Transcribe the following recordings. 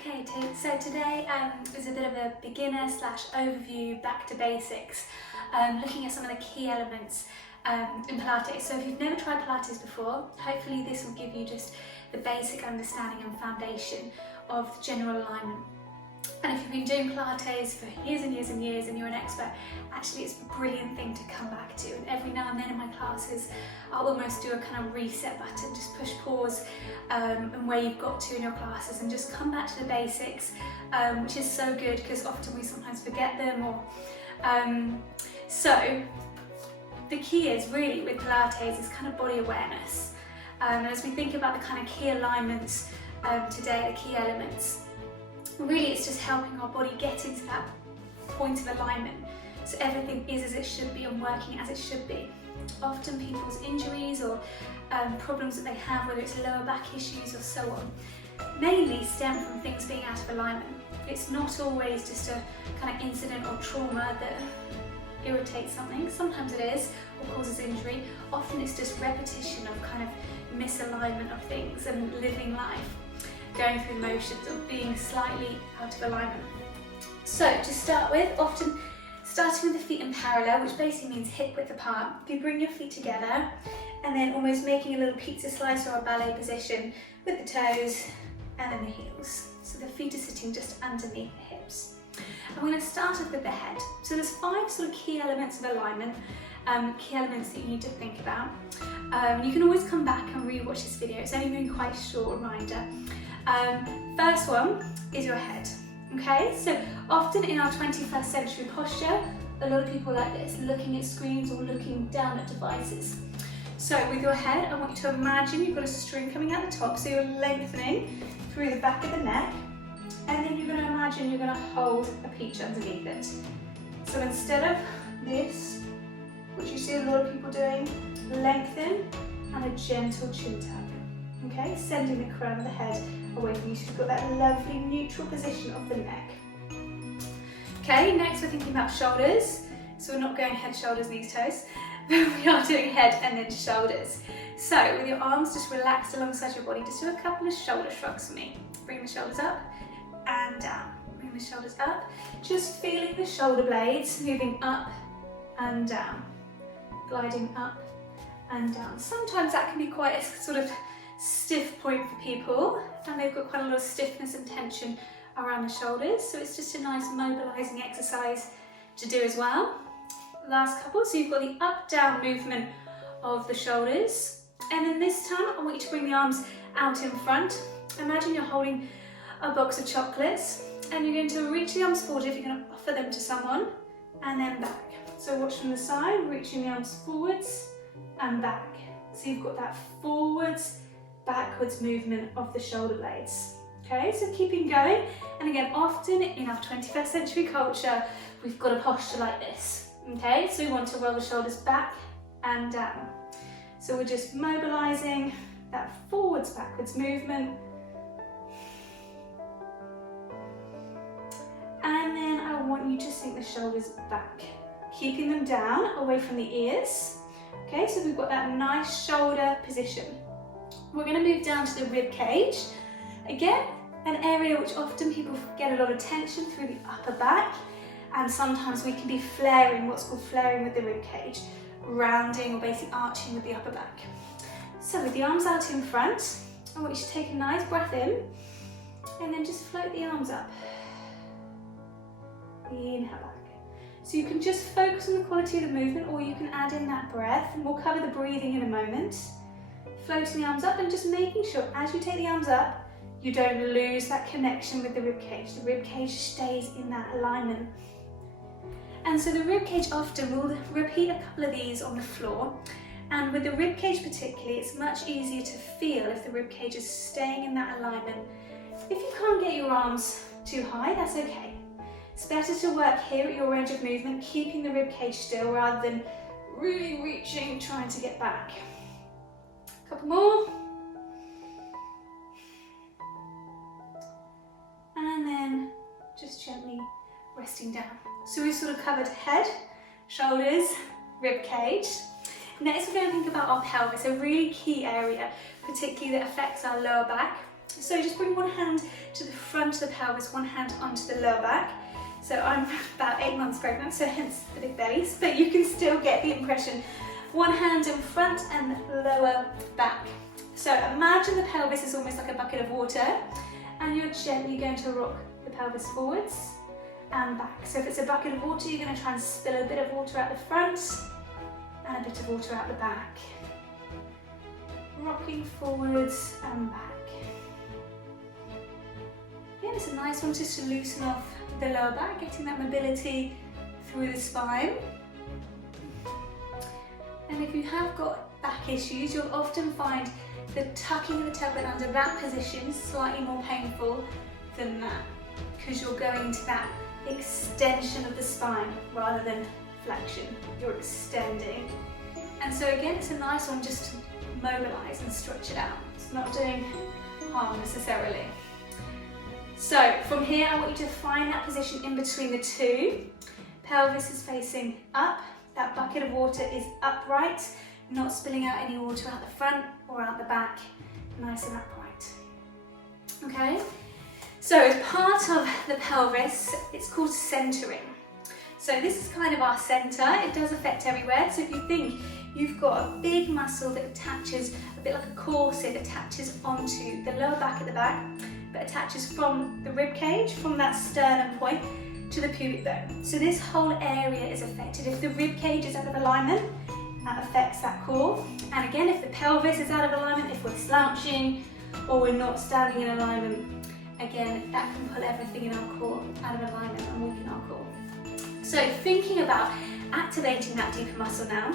Okay, so today is a bit of a beginner / overview, back to basics, looking at some of the key elements in Pilates. So if you've never tried Pilates before, hopefully this will give you just the basic understanding and foundation of the general alignment. And if you've been doing Pilates for years and years and years and you're an expert, actually it's a brilliant thing to come back to. And every now and then in my classes, I'll almost do a kind of reset button, just push pause and where you've got to in your classes and just come back to the basics, which is so good because often we sometimes forget them. So the key is really with Pilates is kind of body awareness. As we think about the kind of key alignments today, the key elements, really it's just helping our body get into that point of alignment so everything is as it should be and working as it should be. Often people's injuries or problems that they have, whether it's lower back issues or so on, mainly stem from things being out of alignment. It's not always just a kind of incident or trauma that irritates something. Sometimes it is or causes injury. Often it's just repetition of kind of misalignment of things and living life, going through the motions of being slightly out of alignment. So to start with, often starting with the feet in parallel, which basically means hip width apart, if you bring your feet together and then almost making a little pizza slice or a ballet position with the toes and then the heels. So the feet are sitting just underneath the hips. And we're going to start off with the head. So there's 5 sort of key elements of alignment, key elements that you need to think about. You can always come back and re-watch this video, it's only been quite a short reminder. First one is your head. Okay, so often in our 21st century posture, a lot of people like this, looking at screens or looking down at devices. So with your head, I want you to imagine you've got a string coming out the top, so you're lengthening through the back of the neck, and then you're going to imagine you're going to hold a peach underneath it. So instead of this, which you see a lot of people doing, lengthen and a gentle chin tuck. Okay, sending the crown of the head away from you, so you've got that lovely neutral position of the neck. Okay, next we're thinking about shoulders. So we're not going head, shoulders, knees, toes, but we are doing head and then shoulders. So with your arms just relaxed alongside your body, just do a couple of shoulder shrugs for me. Bring the shoulders up and down. Bring the shoulders up. Just feeling the shoulder blades moving up and down, gliding up and down. Sometimes that can be quite a sort of stiff point for people, and they've got quite a lot of stiffness and tension around the shoulders, so it's just a nice mobilizing exercise to do as well. Last couple, so you've got the up-down movement of the shoulders, and then this time I want you to bring the arms out in front. Imagine you're holding a box of chocolates and you're going to reach the arms forward if you're going to offer them to someone, and then back. So watch from the side, reaching the arms forwards and back. So you've got that forwards, backwards movement of the shoulder blades. Okay, so keeping going, and again, often in our 21st century culture, we've got a posture like this. Okay, so we want to roll the shoulders back and down. So we're just mobilizing that forwards, backwards movement. And then I want you to sink the shoulders back, keeping them down away from the ears. Okay, so we've got that nice shoulder position. We're going to move down to the rib cage. Again, an area which often people get a lot of tension through the upper back, and sometimes we can be flaring, what's called flaring with the rib cage, rounding or basically arching with the upper back. So with the arms out in front, I want you to take a nice breath in, and then just float the arms up. Inhale back. So you can just focus on the quality of the movement, or you can add in that breath, and we'll cover the breathing in a moment. Floating the arms up and just making sure as you take the arms up, you don't lose that connection with the rib cage. The rib cage stays in that alignment. And so the rib cage, often we'll repeat a couple of these on the floor. And with the rib cage particularly, it's much easier to feel if the rib cage is staying in that alignment. If you can't get your arms too high, that's okay. It's better to work here at your range of movement, keeping the rib cage still rather than really reaching, trying to get back. Couple more. And then just gently resting down. So we've sort of covered head, shoulders, rib cage. Next we're going to think about our pelvis, a really key area, particularly that affects our lower back So just bring one hand to the front of the pelvis, one hand onto the lower back. So I'm about 8 months pregnant, so hence the big bellies, but you can still get the impression. One hand in front and lower back. So imagine the pelvis is almost like a bucket of water, and you're gently going to rock the pelvis forwards and back. So if it's a bucket of water, you're going to try and spill a bit of water out the front and a bit of water out the back. Rocking forwards and back. Yeah, it's a nice one just to loosen off the lower back, getting that mobility through the spine. And if you have got back issues, you'll often find the tucking of the tailbone under that position slightly more painful than that, because you're going into that extension of the spine rather than flexion. You're extending. And so again, it's a nice one just to mobilize and stretch it out. It's not doing harm necessarily. So from here, I want you to find that position in between the two. Pelvis is facing up. That bucket of water is upright, not spilling out any water out the front or out the back. Nice and upright. Okay? So as part of the pelvis, it's called centering. So this is kind of our center. It does affect everywhere. So if you think you've got a big muscle that attaches, a bit like a corset, attaches onto the lower back at the back, but attaches from the rib cage, from that sternum point, to the pubic bone. So this whole area is affected. If the rib cage is out of alignment, that affects that core. And again, if the pelvis is out of alignment, if we're slouching or we're not standing in alignment, again, that can pull everything in our core out of alignment and weaken our core. So thinking about activating that deeper muscle now,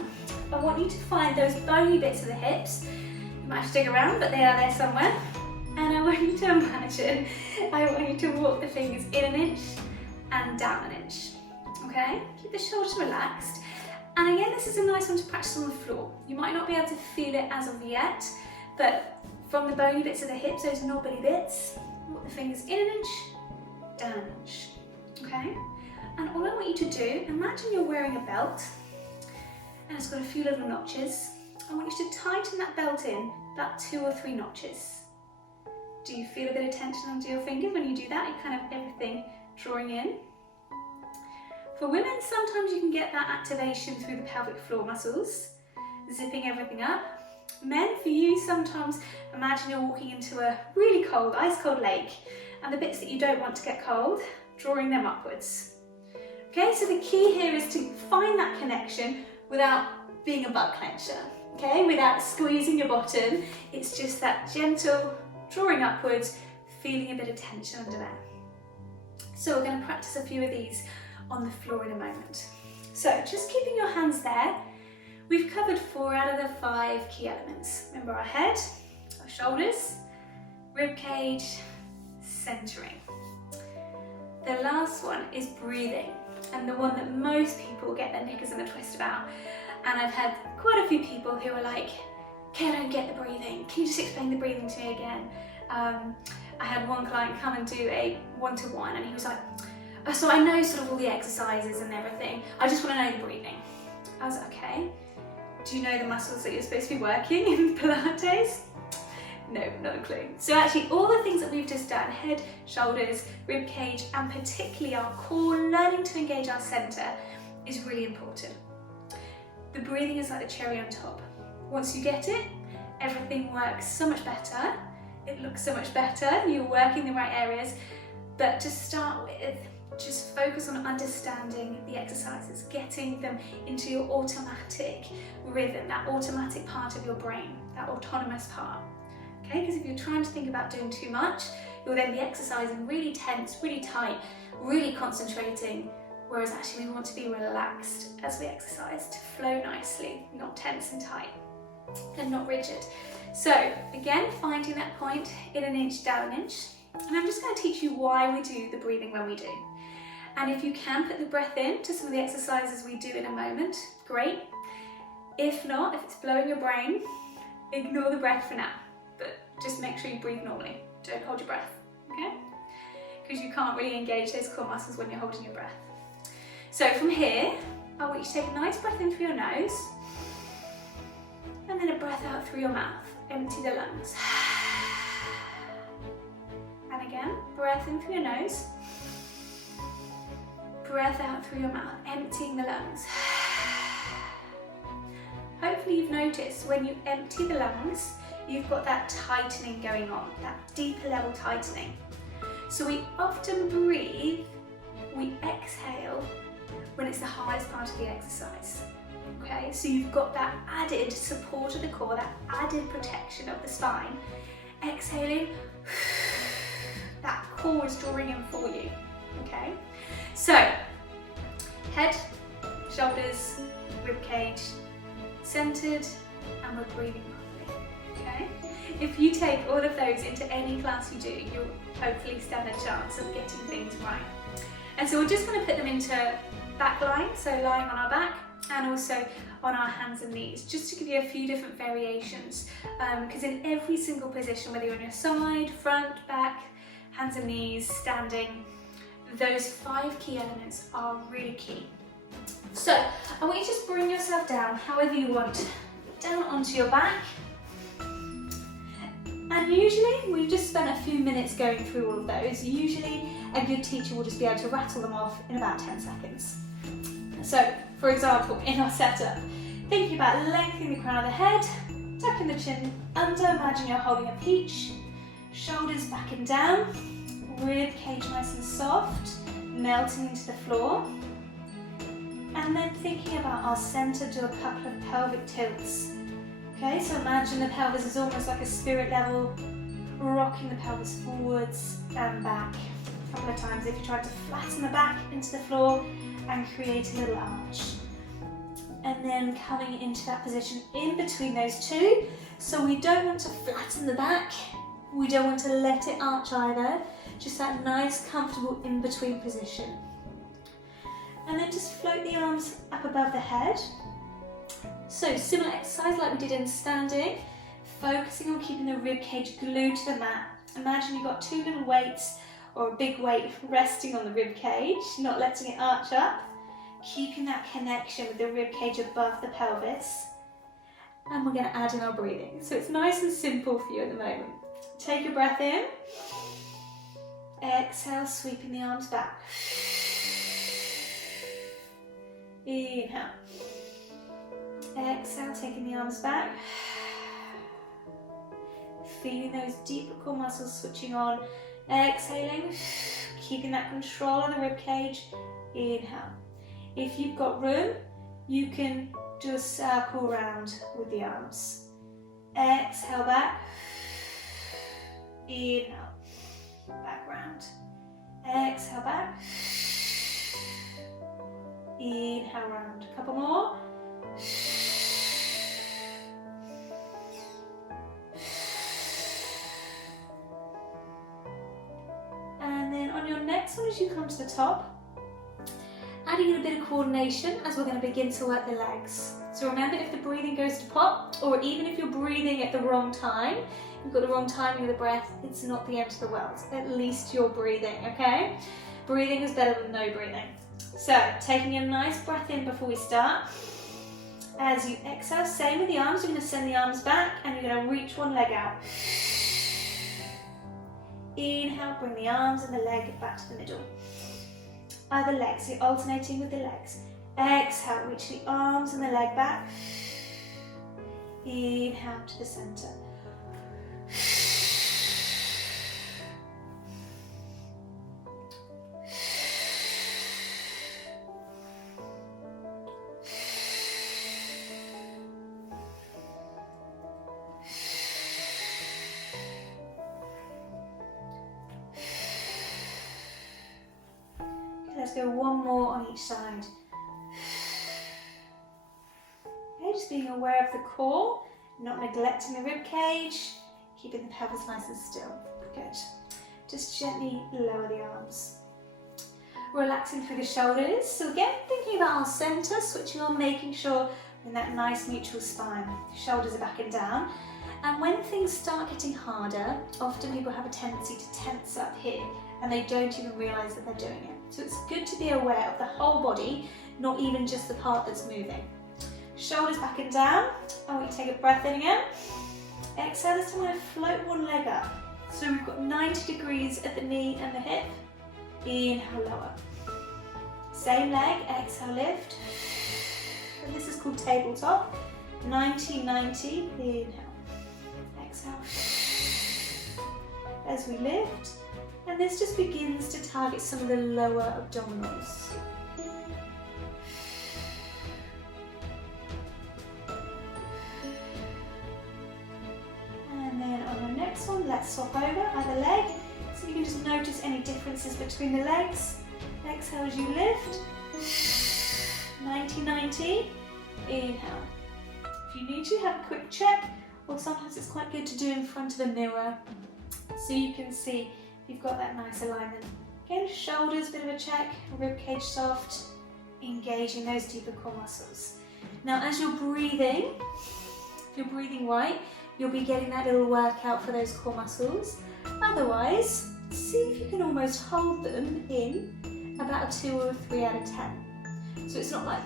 I want you to find those bony bits of the hips. You might have to dig around, but they are there somewhere. And I want you to imagine, I want you to walk the fingers in an inch and down an inch, okay? Keep the shoulders relaxed. And again, this is a nice one to practice on the floor. You might not be able to feel it as of yet, but from the bony bits of the hips, those knobbly bits, walk the fingers in an inch, down an inch, okay? And all I want you to do, imagine you're wearing a belt, and it's got a few little notches. I want you to tighten that belt in about 2 or 3 notches. Do you feel a bit of tension under your fingers when you do that? You kind of everything drawing in. For women, sometimes you can get that activation through the pelvic floor muscles, zipping everything up. Men, for you, sometimes imagine you're walking into a really cold, ice cold lake, and the bits that you don't want to get cold, drawing them upwards. Okay, so the key here is to find that connection without being a butt clencher, okay, without squeezing your bottom. It's just that gentle drawing upwards, feeling a bit of tension under there. So we're going to practice a few of these on the floor in a moment. So just keeping your hands there, we've covered 4 out of the 5 key elements. Remember our head, our shoulders, rib cage, centering. The last one is breathing, and the one that most people get their knickers in a twist about. And I've had quite a few people who are like, okay, I don't get the breathing. Can you just explain the breathing to me again? I had one client come and do a one-to-one, and he was like, so I know sort of all the exercises and everything. I just want to know the breathing. I was like, okay. Do you know the muscles that you're supposed to be working in Pilates? No, not a clue. So actually all the things that we've just done, head, shoulders, rib cage, and particularly our core, learning to engage our center, is really important. The breathing is like the cherry on top. Once you get it, everything works so much better. It looks so much better. You're working the right areas. But to start with, just focus on understanding the exercises, getting them into your automatic rhythm, that automatic part of your brain, that autonomous part. Okay, because if you're trying to think about doing too much, you'll then be exercising really tense, really tight, really concentrating, whereas actually we want to be relaxed as we exercise, to flow nicely, not tense and tight, and not rigid. So again, finding that point in an inch, down an inch, and I'm just going to teach you why we do the breathing when we do. And if you can put the breath in to some of the exercises we do in a moment, great. If not, if it's blowing your brain, ignore the breath for now, but just make sure you breathe normally. Don't hold your breath, okay? Because you can't really engage those core muscles when you're holding your breath. So from here, I want you to take a nice breath in through your nose, and then a breath out through your mouth. Empty the lungs. again. Breath in through your nose. Breath out through your mouth, emptying the lungs. Hopefully you've noticed when you empty the lungs, you've got that tightening going on, that deeper level tightening. So we often breathe, we exhale when it's the hardest part of the exercise. Okay, so you've got that added support of the core, that added protection of the spine. Exhaling, that core is drawing in for you. Okay, so head, shoulders, rib cage, centered, and we're breathing properly. Okay, if you take all of those into any class you do, you'll hopefully stand a chance of getting things right. And so we're just going to put them into back line, so lying on our back, and also on our hands and knees, just to give you a few different variations, because in every single position, whether you're on your side, front, back, hands and knees, standing, those 5 key elements are really key. So I want you to just bring yourself down however you want, down onto your back. And usually we've just spent a few minutes going through all of those. Usually a good teacher will just be able to rattle them off in about 10 seconds. So, for example, in our setup, thinking about lengthening the crown of the head, tucking the chin under, imagine you're holding a peach, shoulders back and down, rib cage nice and soft, melting into the floor. And then thinking about our centre, do a couple of pelvic tilts. Okay, so imagine the pelvis is almost like a spirit level, rocking the pelvis forwards and back. A couple of times if you try to flatten the back into the floor and create a little arch. And then coming into that position in between those two. So we don't want to flatten the back, we don't want to let it arch either, just that nice comfortable in-between position. And then just float the arms up above the head. So similar exercise like we did in standing, focusing on keeping the rib cage glued to the mat. Imagine you've got 2 little weights or a big weight resting on the rib cage, not letting it arch up, keeping that connection with the rib cage above the pelvis. And we're going to add in our breathing. So it's nice and simple for you at the moment. Take a breath in, exhale, sweeping the arms back. Inhale. Exhale, taking the arms back. Feeling those deeper core muscles switching on. Exhaling, keeping that control on the rib cage. Inhale. If you've got room, you can do a circle round with the arms. Exhale back. Inhale. Back round. Exhale back. Inhale round. A couple more. And then on your next one, as you come to the top, adding in a bit of coordination as we're going to begin to work the legs. So remember, if the breathing goes to pop, or even if you're breathing at the wrong time, you've got the wrong timing of the breath, it's not the end of the world. At least you're breathing, okay? Breathing is better than no breathing. So, taking a nice breath in before we start. As you exhale, same with the arms, you're going to send the arms back and you're going to reach one leg out. Inhale, bring the arms and the leg back to the middle. Other legs, you're alternating with the legs. Exhale, reach the arms and the leg back. Inhale to the center. Let's go one more on each side. Okay, just being aware of the core, not neglecting the rib cage, keeping the pelvis nice and still. Good. Just gently lower the arms. Relaxing through the shoulders. So again, thinking about our center, switching on, making sure we're in that nice neutral spine. Shoulders are back and down. And when things start getting harder, often people have a tendency to tense up here and they don't even realize that they're doing it. So it's good to be aware of the whole body, not even just the part that's moving. Shoulders back and down. I want you to take a breath in again. Exhale, this time I'm going to float one leg up. So we've got 90 degrees at the knee and the hip. Inhale, lower. Same leg, exhale, lift. And this is called tabletop. 90, 90, inhale. Exhale. As we lift. And this just begins to target some of the lower abdominals. And then on the next one, let's swap over either leg. So you can just notice any differences between the legs. Exhale as you lift. 90, 90. Inhale. If you need to, have a quick check, or sometimes it's quite good to do in front of the mirror so you can see you've got that nice alignment. Again, shoulders, bit of a check, ribcage soft, engaging those deeper core muscles. Now as you're breathing, if you're breathing right, you'll be getting that little workout for those core muscles. Otherwise, see if you can almost hold them in about a 2 or a 3 out of 10. So it's not like,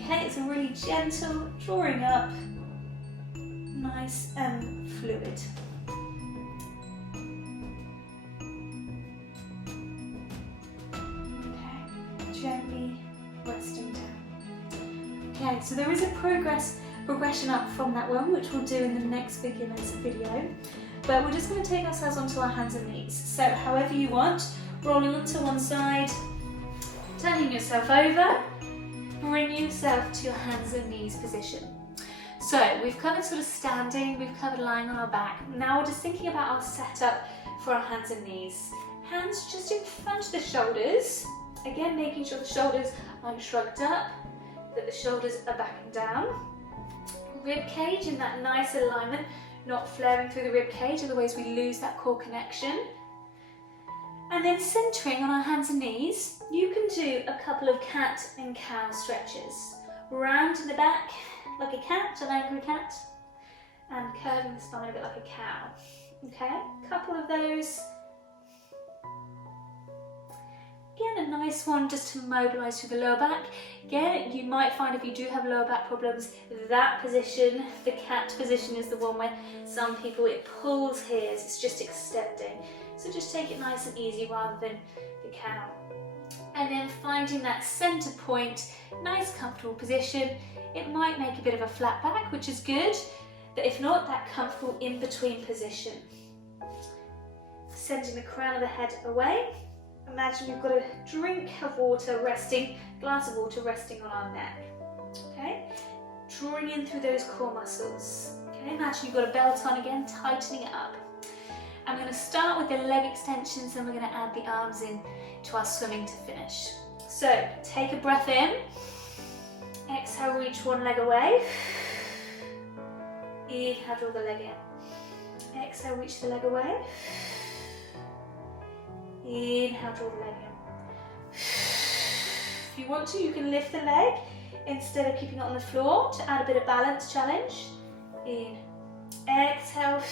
okay, it's a really gentle drawing up, nice and fluid. Okay, gently resting down. Okay, so there is a progression up from that one, which we'll do in the next beginner's video. But we're just going to take ourselves onto our hands and knees. So however you want, rolling onto one side, turning yourself over, bring yourself to your hands and knees position. So we've covered sort of standing, we've covered lying on our back. Now we're just thinking about our setup for our hands and knees. Hands just in front of the shoulders. Again, making sure the shoulders aren't shrugged up, that the shoulders are back and down. Rib cage in that nice alignment, not flaring through the rib cage, otherwise we lose that core connection. And then centering on our hands and knees, you can do a couple of cat and cow stretches. Round to the back like a cat, an angry cat, and curving the spine a bit like a cow. Okay, a couple of those. Again, a nice one just to mobilise through the lower back. Again, you might find if you do have lower back problems, that position, the cat position, is the one where some people it pulls here, it's just extending. So just take it nice and easy rather than the cow. And then finding that centre point, nice comfortable position. It might make a bit of a flat back, which is good, but if not, that comfortable in-between position. Sending the crown of the head away. Imagine you've got a drink of water resting, glass of water resting on our neck. Okay, drawing in through those core muscles. Okay, imagine you've got a belt on again, tightening it up. I'm going to start with the leg extensions, and we're going to add the arms in to our swimming to finish. So take a breath in, exhale, reach one leg away. Inhale, draw the leg in. Exhale, reach the leg away. Inhale, draw the leg in. If you want to, you can lift the leg instead of keeping it on the floor to add a bit of balance challenge. In, exhale,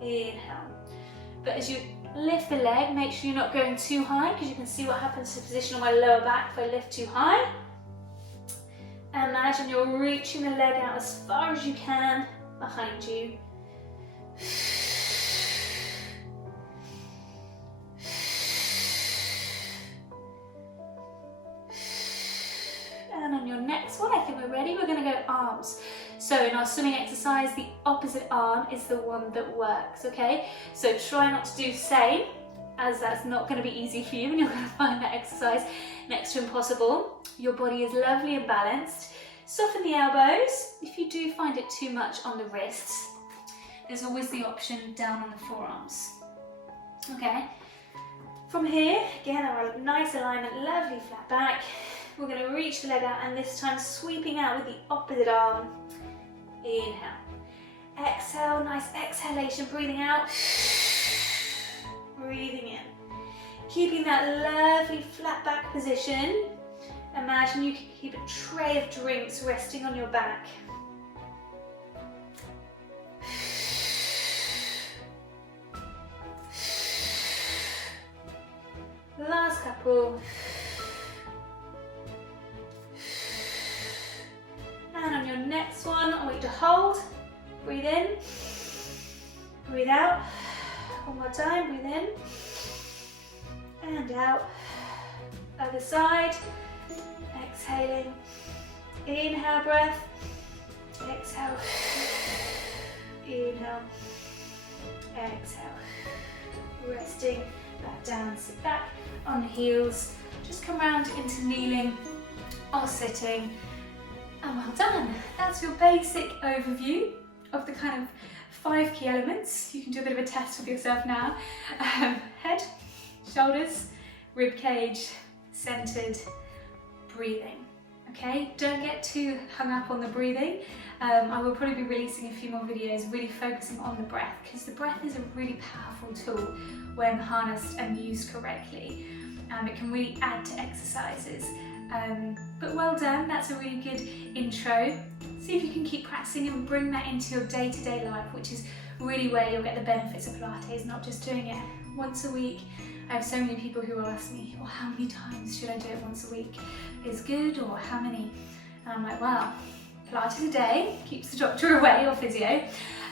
inhale. But as you lift the leg, make sure you're not going too high, because you can see what happens to the position on my lower back if I lift too high. Imagine you're reaching the leg out as far as you can behind you. And on your next one, I think we're ready. We're going to go arms. So in our swimming exercise, the opposite arm is the one that works, okay? So try not to do the same, as that's not going to be easy for you and you're going to find that exercise next to impossible. Your body is lovely and balanced. Soften the elbows. If you do find it too much on the wrists, there's always the option down on the forearms. Okay? From here, again, our nice alignment, lovely flat back. We're going to reach the leg out, and this time sweeping out with the opposite arm. Inhale. Exhale, nice exhalation, breathing out. Breathing in. Keeping that lovely flat back position. Imagine you can keep a tray of drinks resting on your back. Last couple. And on your next one, I want you to hold, breathe in, Breathe out. One more time, breathe in and out. Other side. Exhaling. Inhale breath. Exhale. Inhale. Exhale. Resting back down, sit back on the heels. Just come round into kneeling or sitting. And well done. That's your basic overview of the kind of 5 key elements. You can do a bit of a test with yourself now. Head, shoulders, rib cage, centered, breathing. Okay, don't get too hung up on the breathing. I will probably be releasing a few more videos really focusing on the breath, because the breath is a really powerful tool when harnessed and used correctly. It can really add to exercises. But well done, that's a really good intro. See if you can keep practicing and bring that into your day-to-day life, which is really where you'll get the benefits of Pilates, not just doing it once a week. I have so many people who ask me, well, how many times should I do it once a week is good, or how many? And I'm like, well, Pilates a day keeps the doctor away, or physio.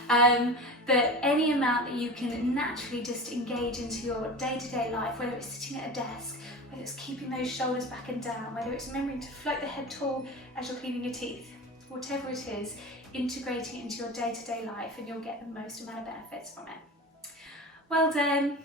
But any amount that you can naturally just engage into your day-to-day life, whether it's sitting at a desk, whether it's keeping those shoulders back and down, whether it's remembering to float the head tall as you're cleaning your teeth, whatever it is, integrating it into your day-to-day life, and you'll get the most amount of benefits from it. Well done.